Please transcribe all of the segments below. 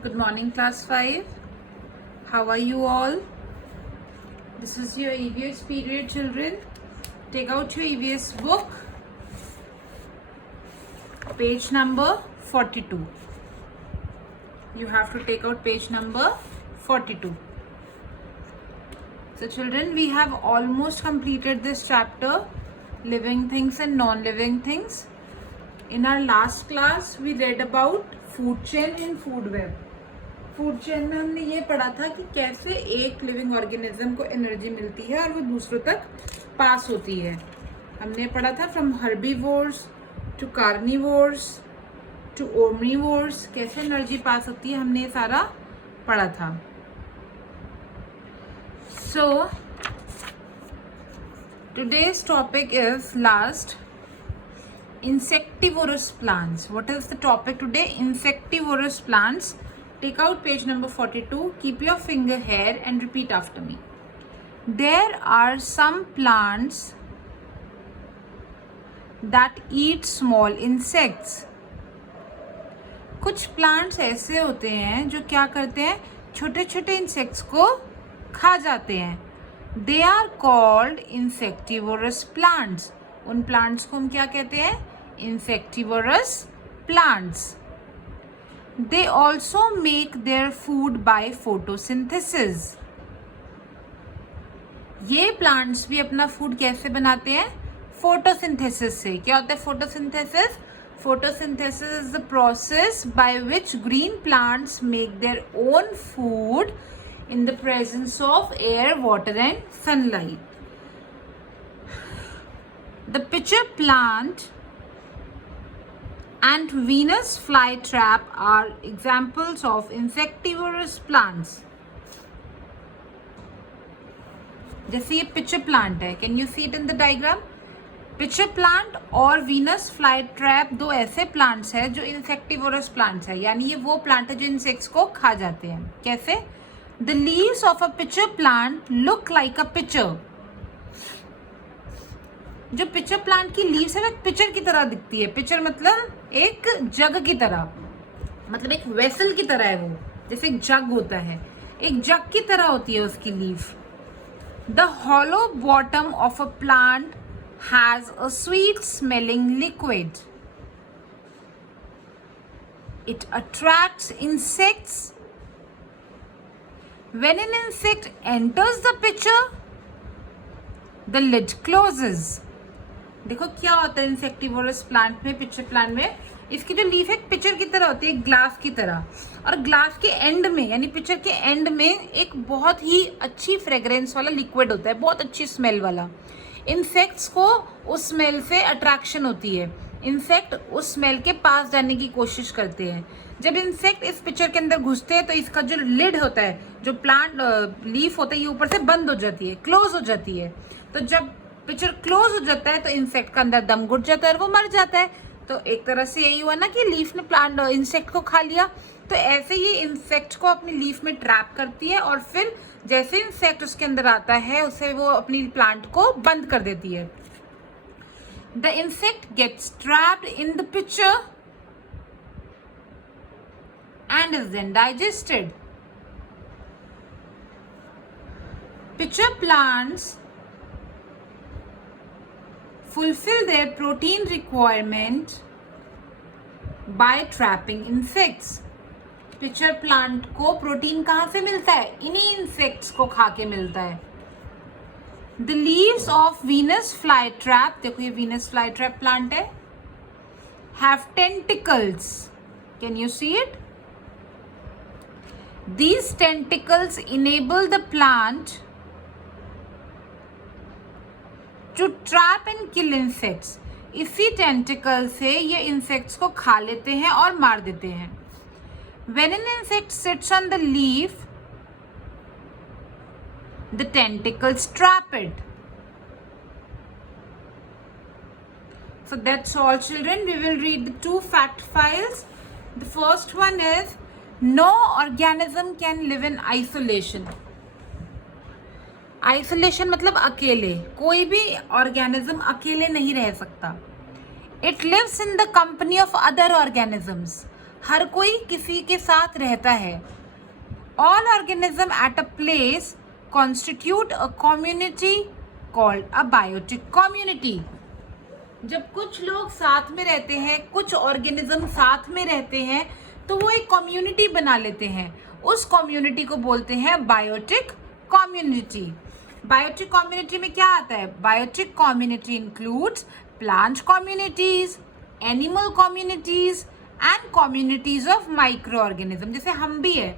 Good morning, class 5. How are you all? This is your EVS period, children. Take out your EVS book, page number 42. You have to take out page number 42. So, children, we have almost completed this chapter, living things and non-living things. In our last class, we read about food chain and food web. Food chain में हमने ये पढ़ा था कि कैसे एक living organism को energy मिलती है और वो दूसरों तक पास होती है. हमने पढ़ा था from herbivores to carnivores to omnivores कैसे एनर्जी पास होती है, हमने ये सारा पढ़ा था. So today's topic is last, insectivorous plants. What is the topic today? Insectivorous plants. Take out page number 42. Keep your finger here and repeat after me. There are some plants that eat small insects. कुछ plants ऐसे होते हैं जो क्या करते हैं, छोटे छोटे इंसेक्ट्स को खा जाते हैं. They are called insectivorous plants. उन प्लांट्स को हम क्या कहते हैं? Insectivorous plants. They also make their food by photosynthesis. ये प्लांट्स भी अपना फूड कैसे बनाते हैं? फोटोसिंथेसिस से. क्या होता है photosynthesis? Photosynthesis is the process by which green plants make their own food in the presence of air, water and sunlight. The pitcher plant and Venus flytrap are examples of insectivorous plants. जैसे ये pitcher plant है, can you see it in the diagram? Pitcher plant और Venus flytrap दो ऐसे plants है जो insectivorous plants है, यानी ये वो plant है जो insects को खा जाते हैं. कैसे? The leaves of a pitcher plant look like a pitcher. जो पिचर प्लांट की लीव्स है वो पिचर की तरह दिखती है. पिचर मतलब एक जग की तरह, मतलब एक वेसल की तरह है वो, जैसे एक जग होता है, एक जग की तरह होती है उसकी leave. The hollow bottom of a plant has a sweet smelling liquid. It attracts insects. When an insect enters the pitcher, the lid closes. देखो क्या होता है इंसेक्टिवोरस प्लांट में, पिचर प्लांट में, इसकी जो लीफ है पिचर की तरह होती है, ग्लास की तरह, और ग्लास के एंड में यानी पिचर के एंड में एक बहुत ही अच्छी फ्रेग्रेंस वाला लिक्विड होता है, बहुत अच्छी स्मेल वाला. इंसेक्ट्स को उस स्मेल से अट्रैक्शन होती है, इंसेक्ट उस स्मेल के पास जाने की कोशिश करते हैं. जब इंसेक्ट इस पिक्चर के अंदर घुसते हैं तो इसका जो लिड होता है, जो प्लांट लीफ होता है, ये ऊपर से बंद हो जाती है, क्लोज हो जाती है. तो जब पिक्चर क्लोज हो जाता है तो इंसेक्ट का अंदर दम घुट जाता है और वो मर जाता है. तो एक तरह से यही हुआ ना कि लीफ ने प्लांट इंसेक्ट को खा लिया. तो ऐसे ही इंसेक्ट को अपनी लीफ में ट्रैप करती है और फिर जैसे इंसेक्ट उसके अंदर आता है उसे वो अपनी प्लांट को बंद कर देती है. The insect gets trapped in the picture and is then digested. Pitcher plants fulfill their protein requirement by trapping insects. Pitcher plant को प्रोटीन कहाँ से मिलता है? इन्हीं इंसेक्ट्स को खा के मिलता है. The leaves of Venus flytrap, देखो ये Venus flytrap plant है, have tentacles. Can you see it? These tentacles enable the plant to trap and kill insects. इसी tentacle से ये insects को खा लेते हैं और मार देते हैं. When an insect sits on the leaf, the tentacles trap it. So that's all, children. We will read the two fact files. The first one is no organism can live in isolation. Isolation मतलब अकेले, कोई भी organism अकेले नहीं रह सकता. It lives in the company of other organisms. हर कोई किसी के साथ रहता है. All organisms at a place constitute a community called a biotic community. जब कुछ लोग साथ में रहते हैं, कुछ ऑर्गेनिज्म साथ में रहते हैं, तो वो एक कम्युनिटी बना लेते हैं. उस कम्युनिटी को बोलते हैं बायोटिक कम्युनिटी. बायोटिक कम्युनिटी में क्या आता है? Biotic community includes plant communities, animal communities and communities of micro organism. जैसे हम भी है,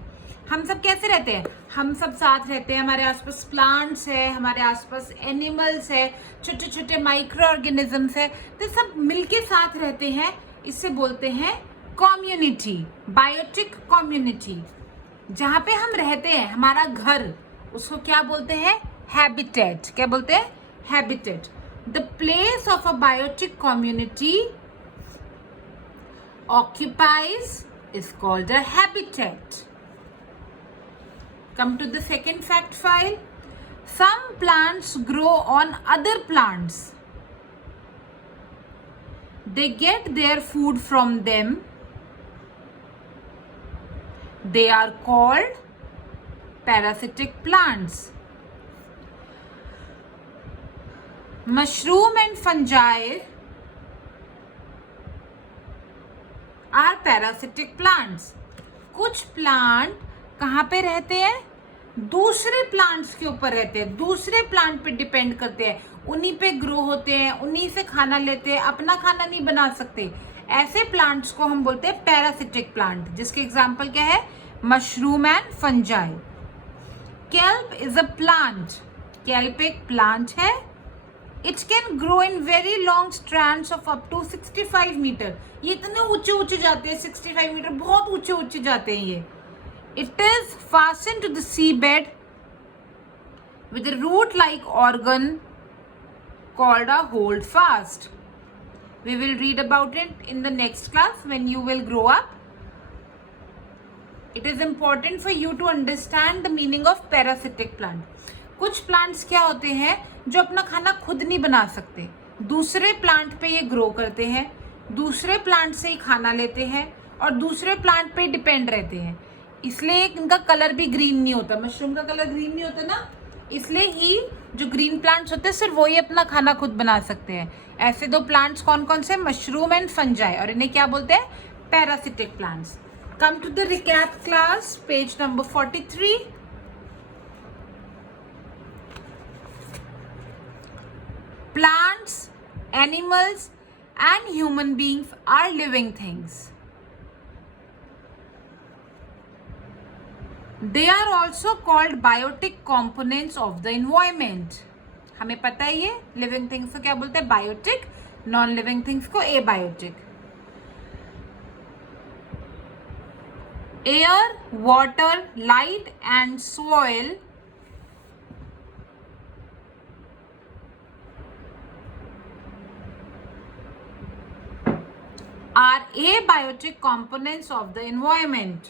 हम सब कैसे रहते हैं? हम सब साथ रहते हैं, हमारे आसपास प्लांट्स है, हमारे आसपास एनिमल्स है, छोटे छोटे माइक्रो ऑर्गेनिजम्स है, तो सब मिलके साथ रहते हैं. इससे बोलते हैं कम्युनिटी, बायोटिक कम्युनिटी. जहाँ पे हम रहते हैं, हमारा घर, उसको क्या बोलते हैं? हैबिटेट. क्या बोलते हैं? Habitat. The place of a biotic community occupies is called a habitat. Come to the second fact file. Some plants grow on other plants. They get their food from them. They are called parasitic plants. Mushroom and fungi are parasitic plants. कुछ plant कहाँ पे रहते हैं? दूसरे plants के ऊपर रहते हैं, दूसरे प्लांट पे डिपेंड करते हैं, उन्हीं पे ग्रो होते हैं, उन्हीं से खाना लेते हैं, अपना खाना नहीं बना सकते. ऐसे प्लांट्स को हम बोलते हैं पैरासिटिक प्लांट, जिसके एग्जाम्पल क्या है? Mushroom and fungi. Kelp is a plant. Kelp एक प्लांट है. It can grow in very long strands of up to 65 metre. ये इतने ऊंचे ऊंचे जाते हैं, 65 मीटर, बहुत ऊंचे ऊंचे जाते हैं ये. It is fastened to the seabed with a root-like organ called a holdfast. We will read about it in the next class when you will grow up. It is important for you to understand the meaning of parasitic plant. कुछ plants क्या होते हैं जो अपना खाना खुद नहीं बना सकते, दूसरे प्लांट पे ये ग्रो करते हैं, दूसरे प्लांट से ही खाना लेते हैं और दूसरे प्लांट पे डिपेंड रहते हैं. इसलिए इनका कलर भी ग्रीन नहीं होता. मशरूम का कलर ग्रीन नहीं होता ना, इसलिए ही जो ग्रीन प्लांट्स होते हैं सिर्फ वही अपना खाना खुद बना सकते हैं. ऐसे दो प्लांट्स कौन कौन से? मशरूम एंड फंजाई, और इन्हें क्या बोलते हैं? Parasitic plants. Come to the recap class, page number 43. Plants, animals and human beings are living things. They are also called biotic components of the environment. हमें पता है ये living things को क्या बोलते हैं? Biotic. Non living things को abiotic. Air, water, light and soil are abiotic components of the environment.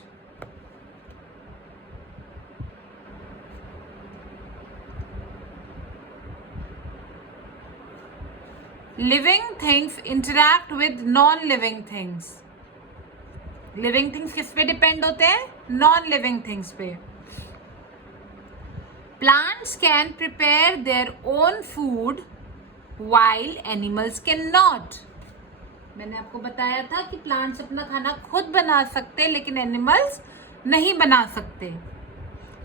Living things interact with non-living things. Living things किस पे डिपेंड होते हैं? Non-living things पे. Plants can prepare their own food while animals cannot. मैंने आपको बताया था कि प्लांट्स अपना खाना खुद बना सकते हैं, लेकिन एनिमल्स नहीं बना सकते.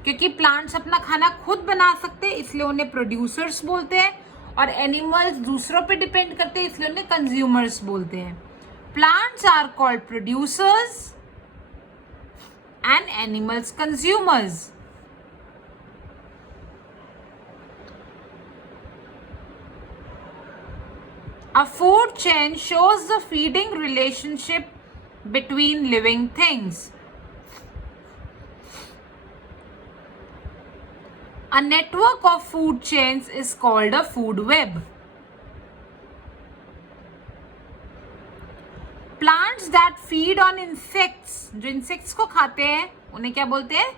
क्योंकि प्लांट्स अपना खाना खुद बना सकते हैं इसलिए उन्हें प्रोड्यूसर्स बोलते हैं, और एनिमल्स दूसरों पे डिपेंड करते हैं इसलिए उन्हें कंज्यूमर्स बोलते हैं. Plants are called producers and animals consumers. A food chain shows the feeding relationship between living things. A network of food chains is called a food web. Plants that feed on insects, जो insects को खाते हैं, उन्हें क्या बोलते हैं?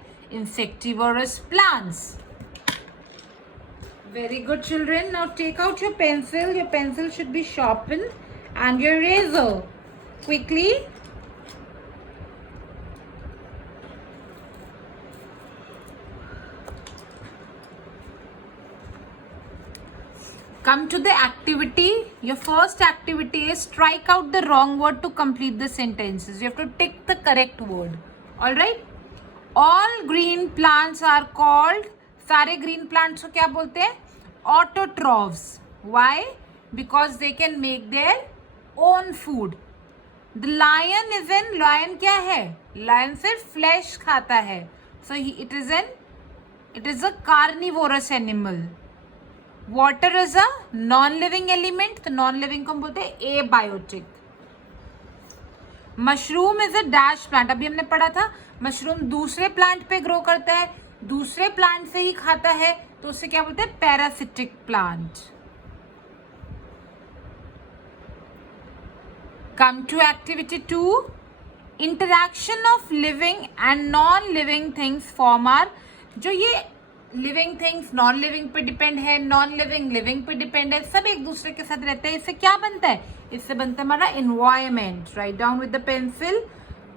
Insectivorous plants. Very good, children. Now take out your pencil. Your pencil should be sharpened, and your razor. Quickly Come to the activity. Your first activity is strike out the wrong word to complete the sentences. You have to tick the correct word. All right. All green plants are called. सारे green plants को क्या बोलते हैं? Autotrophs. Why? Because they can make their own food. The lion is in. Lion क्या है? Lion सिर्फ flesh खाता है. So it is a carnivorous animal. Water is a non-living element. तो non-living को हम बोलते हैं abiotic. Mushroom is a dash plant. अभी हमने पढ़ा था मशरूम दूसरे प्लांट पे ग्रो करता है, दूसरे प्लांट से ही खाता है, तो उसे क्या बोलते हैं? Parasitic plant. Come to activity 2. Interaction of living and non living things form are. जो ये लिविंग थिंग्स नॉन लिविंग पे डिपेंड है, नॉन लिविंग लिविंग पे डिपेंड है, सब एक दूसरे के साथ रहते हैं. इससे क्या बनता है? इससे बनता है हमारा environment. Write down with the pencil,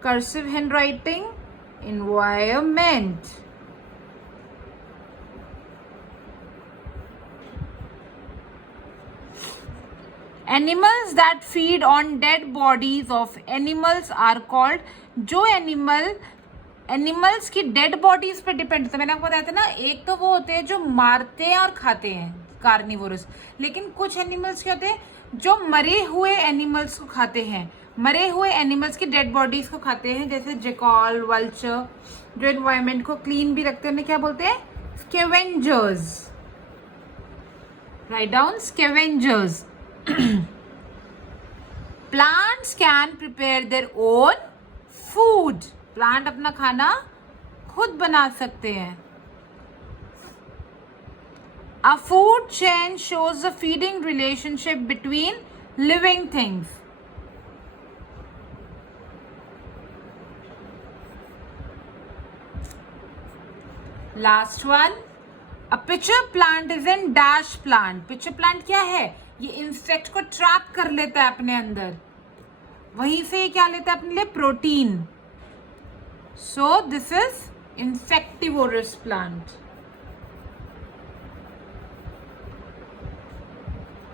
cursive hand writing, environment. Animals that feed on dead bodies of animals are called. जो एनिमल्स की डेड बॉडीज पे डिपेंड होता है. मैंने आपको बताया था ना, एक तो वो होते हैं जो मारते हैं और खाते हैं, कार्निवोरस. लेकिन कुछ एनिमल्स क्या होते हैं जो मरे हुए एनिमल्स को खाते हैं, मरे हुए एनिमल्स की डेड बॉडीज को खाते हैं, जैसे जेकॉल, वल्चर. जो एनवायरमेंट को क्लीन भी रखते हैं उन्हें क्या बोलते हैं? Scavengers. Write down, scavengers. Plants can prepare their own food. Plant अपना खाना खुद बना सकते हैं. A food chain shows the feeding relationship between living things. Last one. A pitcher plant is in dash plant. Pitcher plant क्या है? ये insect को ट्रैप कर लेता है अपने अंदर, वहीं से ये क्या लेता है अपने लिए? Protein. So this is insectivorous plant.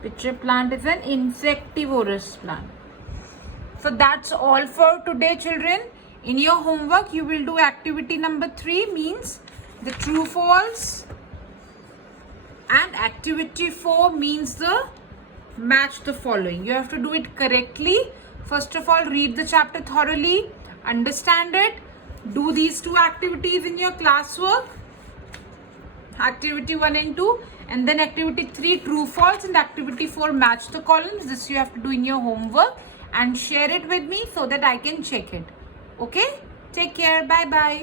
Pitcher plant is an insectivorous plant. So that's all for today, children. In your homework, you will do activity number 3, means the true false, and activity 4 means the match the following. You have to do it correctly. First of all, read the chapter thoroughly, understand it. Do these 2 activities in your classwork, activity 1 and 2, and then activity 3 true false and activity 4 match the columns. This you have to do in your homework and share it with me so that I can check it. Okay, take care, bye bye.